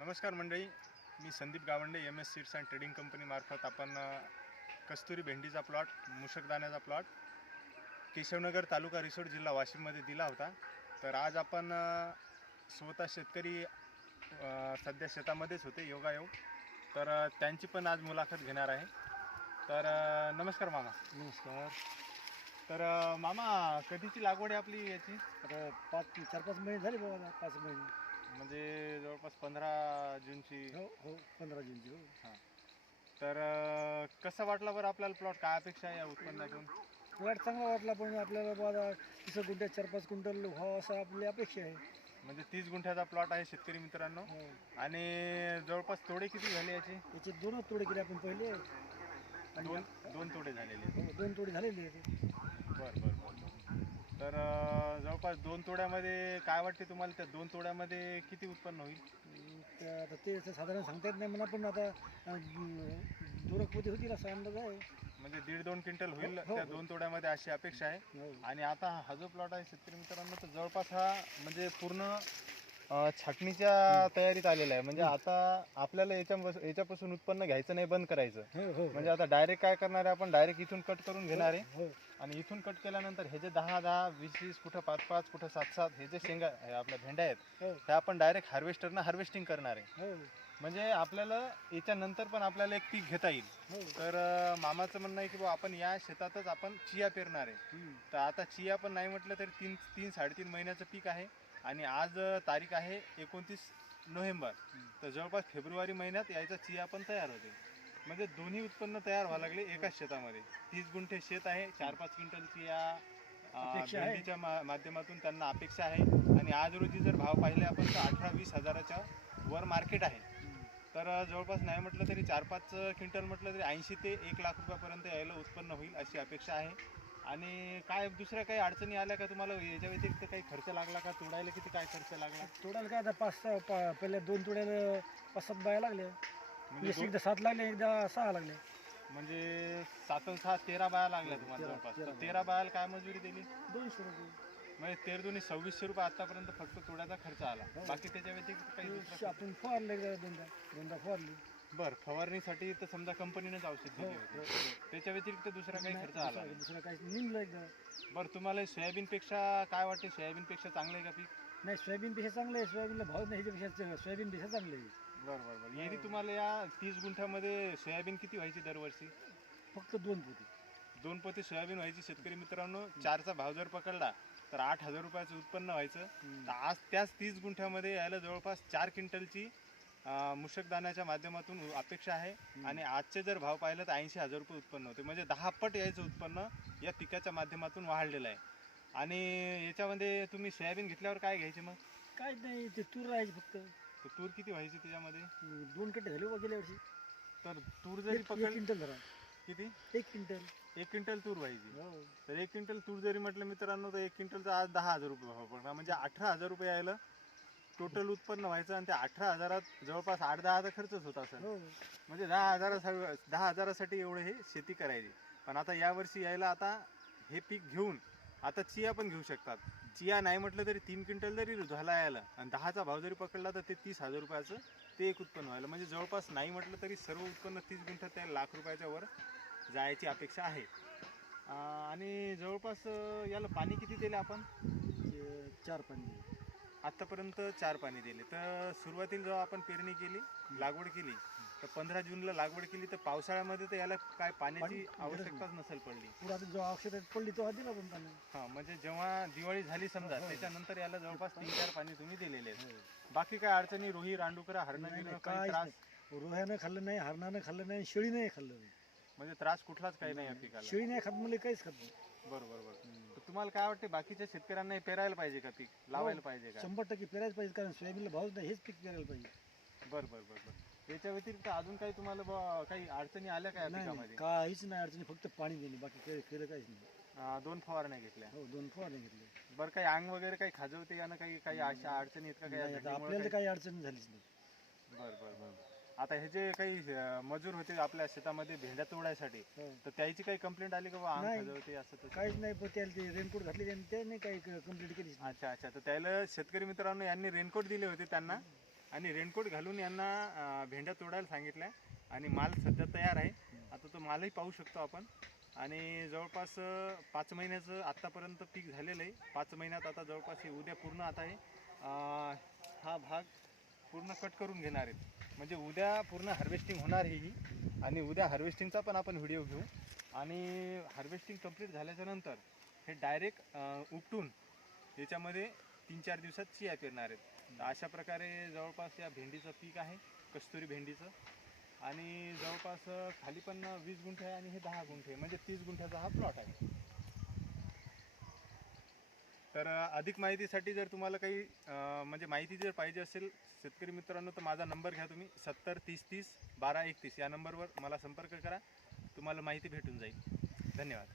नमस्कार मंडळी, मी Sandeep Gawande M S seeds and trading company मार्फत आपण कस्तुरी भेंडीचा प्लॉट, मुशकदाण्याचा प्लॉट केशवनगर तालुका रिसोड जिल्हा वाशिममध्ये दिला होता. तर आज आपण स्वतः शेतकरी सध्या शेतामध्येच होते योगायोग, तर त्यांची पण आज मुलाखत घेणार आहे. तर नमस्कार मामा. नमस्कार. तर मामा, कधीची लागवड आहे आपली याची? आता 4-5 महिने झाले बाबा. 5 महिने म्हणजे जवळपास 15 जूनची. हो 15 जूनची. हो. हां. तर कसं वाटलं बरं आपल्याला प्लॉट? काय अपेक्षा आहे या उत्पन्नातून? प्लॉट चांगला वाटला, पण आपल्याला बाबा 30 गुंठ्यात 4-5 क्विंटल व्हावं असं आपली अपेक्षा आहे. म्हणजे 30 गुंठ्याचा प्लॉट आहे शेतकरी मित्रांनो. हो. आणि जवळपास तोडे किती झाले याचे? याचे 2च तोडे केले आपण पहिले. आणि दोन तोडे झालेले आहेत. हो, 2 तोडे झालेले आहेत. बरं. तर जवळपास 2 तोड्यामध्ये काय वाटते तुम्हाला, त्या 2 तोड्यामध्ये किती उत्पन्न होईल? आता ते साधारण सांगता येत नाही म्हणा, पण आता दोरकपोती होतील असा अंदाज आहे. म्हणजे 1.5-2 क्विंटल होईल हो. त्या 2 तोड्यामध्ये अशी अपेक्षा आहे. हो. आणि आता हा जो प्लॉट आहे शेतकरी मित्रांनो, तर जवळपास हा म्हणजे पूर्ण छाटणीच्या तयारीत आलेला आहे. म्हणजे आता आपल्याला याच्यापासून उत्पन्न घ्यायचं नाही, बंद करायचं. हो. म्हणजे आता डायरेक्ट काय करणार आहे, आपण डायरेक्ट इथून कट करून घेणार आहे. हो. आणि इथून कट केल्यानंतर हे जे 10-10, 20-20, कुठं 5-5, कुठं 7-7 हे जे शेंगा आपल्या भेंड्या आहेत, हो. त्या आपण डायरेक्ट हार्वेस्टरनं हार्वेस्टिंग करणार आहे. हो. म्हणजे आपल्याला याच्यानंतर पण आपल्याला एक पीक घेता येईल. हो. तर मामाचं म्हणणं आहे की बाबा आपण या शेतातच आपण चिया पेरणार आहे. तर आता चिया पण नाही म्हटलं तरी 3-3.5 महिन्याचं पीक आहे. आणि आज तारीख आहे 29 नोव्हेंबर. तर जवळपास फेब्रुवारी महिन्यात यायचा चिया पण तयार होते. म्हणजे दोन्ही उत्पन्न तयार व्हावं लागले एकाच शेतामध्ये. 30 गुंठे शेत आहे, 4-5 क्विंटलची या भेंडीच्या माध्यमातून त्यांना अपेक्षा आहे. आणि आज रोजी जर भाव पाहिले आपण तर 18-20 हजाराच्या वर मार्केट आहे. तर जवळपास नाही म्हटलं तरी 4-5 क्विंटल म्हटलं तरी 80 ते 1 लाख रुपयापर्यंत यायला उत्पन्न होईल अशी अपेक्षा आहे. आणि काय दुसऱ्या काही अडचणी आल्या का तुम्हाला? याच्या व्यतिरिक्त काही खर्च लागला का? तोडायला किती काय खर्च लागला? तोडायला काय आता 5-6 पहिल्या 2 तोड्याला 5-7 बाया लागल्या. म्हणजे एकदा 7 लागले, एकदा 6 लागले. म्हणजे 7 आणि 6 13 बाया लागल्या तुम्हाला जवळपास. तर 13 बायाला काय मजुरी दिली? 200 रुपये. म्हणजे 13 दुनी 2600 रुपये आतापर्यंत फक्त तोड्याचा खर्च आला. बाकी त्याच्या व्यतिरिक्त काही दुसरं? आपण फवारले दोनदा फवारली. बरं, फवारणीसाठी तर समजा कंपनीनेच औषध दिली होती. त्याच्या व्यतिरिक्त दुसरा काही खर्च आला नाही? दुसरं काही निघलं एकदा. बरं, तुम्हाला सोयाबीनपेक्षा काय वाटते? सोयाबीनपेक्षा चांगलं आहे का पीक? नाही, सोयाबीनपेक्षा चांगलं आहे. सोयाबीनला भाव नाही, ह्याच्यापेक्षा सोयाबीनपेक्षा चांगलं आहे. बरं. येरी तुम्हाला या 30 गुंठ्यामध्ये सोयाबीन किती व्हायची दरवर्षी? फक्त 2 पोती. 2 पोती सोयाबीन व्हायची शेतकरी मित्रांनो. 4चा भाव जर पकडला तर 8,000 रुपयाचं उत्पन्न व्हायचं. तर आज त्याच 30 गुंठ्यामध्ये यायला जवळपास 4 क्विंटलची मुशकदाण्याच्या माध्यमातून अपेक्षा आहे. आणि आजचे जर भाव पाहिलं तर 80,000 रुपये उत्पन्न होते. म्हणजे 10 पट यायचं उत्पन्न या पिकाच्या माध्यमातून वाढलेलं आहे. आणि याच्यामध्ये तुम्ही सोयाबीन घेतल्यावर काय घ्यायचे मग? काय नाही, ते तूर राहायची फक्त. तर तूर किती व्हायची त्याच्यामध्ये? 2 कट्टे झाले गेल्या वर्षी. तर तूर जरी 1 पकड क्विंटल धरा. किती? 1 क्विंटल. 1 क्विंटल तूर व्हायची. हो. तर 1 क्विंटल तूर जरी म्हटलं मित्रांनो, तर 1 क्विंटलचा आज 10,000 रुपये भाव पडणार. म्हणजे 18,000 रुपये यायला टोटल उत्पन्न व्हायचं. आणि त्या 18,000 जवळपास 8-10 खर्चच होता सर. हो. म्हणजे 10,000साठी एवढं हे शेती करायची. पण आता यावर्षी यायला आता हे पीक घेऊन आता चिया पण घेऊ शकतात. चिया नाही म्हटलं तरी 3 क्विंटल जरी झाला यायला आणि 10चा भाव जरी पकडला तर ते 30,000 रुपयाचं ते एक उत्पन्न व्हायला. म्हणजे जवळपास नाही म्हटलं तरी सर्व उत्पन्न 30 गुंठ्यात त्या लाख रुपयाच्या वर जायची अपेक्षा आहे. आणि जवळपास याला पाणी किती दिले आपण? 4 पाणी दिले. आत्तापर्यंत 4 पाणी दिले. तर सुरुवातीला जेव्हा आपण पेरणी केली, लागवड केली, तर 15 जूनला लागवड केली, तर पावसाळ्यामध्ये तर याला काय पाण्याची आवश्यकताच नसेल पडली. पुढे आता जेव्हा औषधात पडली तेव्हा दिला पण पाणी. हां, म्हणजे जेव्हा दिवाळी झाली समजा, त्याच्यानंतर याला जवळपास 3-4 पाणी तुम्ही दिलेले आहेत. बाकी काय अडचणी? रोही, रांडुकरा, हरणं काही त्रास? रोह्यानं खाल्लं नाही, हरणानं खाल्लं नाही, शेळीने खाल्लं नाही. म्हणजे त्रास कुठलाच काही नाही या पिकाला? शेळी नाही खात म्हणजे काहीच खात नाही. बरोबर. तर तुम्हाला काय वाटते, बाकीच्या शेतकऱ्यांना हे पेरायला पाहिजे का पीक? लावायला पाहिजे का? 100% पेरायच पाहिजे, कारण सोयाबीनला भावच नाही, हेच पीक पेरायला पाहिजे. बरं. याच्या व्यतिरिक्त अजून काही तुम्हाला काही अडचणी आल्या का या पिकामध्ये? काहीच नाही अडचणी, फक्त पाणी दिली, बाकी केलं काहीच नाही. 2 फवारण्या घेतल्या. हो, 2 फवारणी घेतले. बरं, काही अंग वगैरे काही खाजवते का? काही अशा अडचणी आहेत का काही? आपल्याला काही अडचण झालीच नाही. बरं. आता हे जे काही मजूर होते आपल्या शेतामध्ये भेंड्या तोडायसाठी, तर त्याची काही कंप्लेंट आली का बा अंग खाजवते असं तसं? काहीच नाही, पण त्याला ते रेनकोट घातले त्यांनी, त्याने काही कंप्लीट केली. अच्छा. तर त्याला शेतकरी मित्रांनो यांनी रेनकोट दिले होते त्यांना. आणि रेनकोट घालून यांना भेंड्या तोडायला सांगितल्या आणि माल सध्या तयार आहे. आता तो मालही पाहू शकतो आपण. आणि जवळपास 5 महिन्याचं आत्तापर्यंत पीक झालेलं आहे. 5 महिन्यात आता जवळपास हे उद्या पूर्ण आता हे हा भाग पूर्ण कट करून घेणार आहेत. म्हणजे उद्या पूर्ण हार्वेस्टिंग होणार ही आणि उद्या हार्वेस्टिंगचा पण आपण व्हिडिओ घेऊ. आणि हार्वेस्टिंग कंप्लीट झाल्याच्या नंतर हे डायरेक्ट उपटून याच्यामध्ये 3-4 दिवसात चिया पेरणार आहेत. तर अशा प्रकारे जवळपास या भेंडीचं पीक आहे, कस्तुरी भेंडीचं. आणि जवळपास खाली पण 20 गुंठे आहे आणि हे 10 गुंठे म्हणजे 30 गुंठ्याचा हा प्लॉट आहे. तर अधिक माहितीसाठी जर तुम्हाला काही म्हणजे माहिती जर पाहिजे असेल शेतकरी मित्रांनो, तर माझा नंबर घ्या तुम्ही 70 30 30 12 31 या नंबरवर मला संपर्क करा. तुम्हाला माहिती भेटून जाईल. धन्यवाद.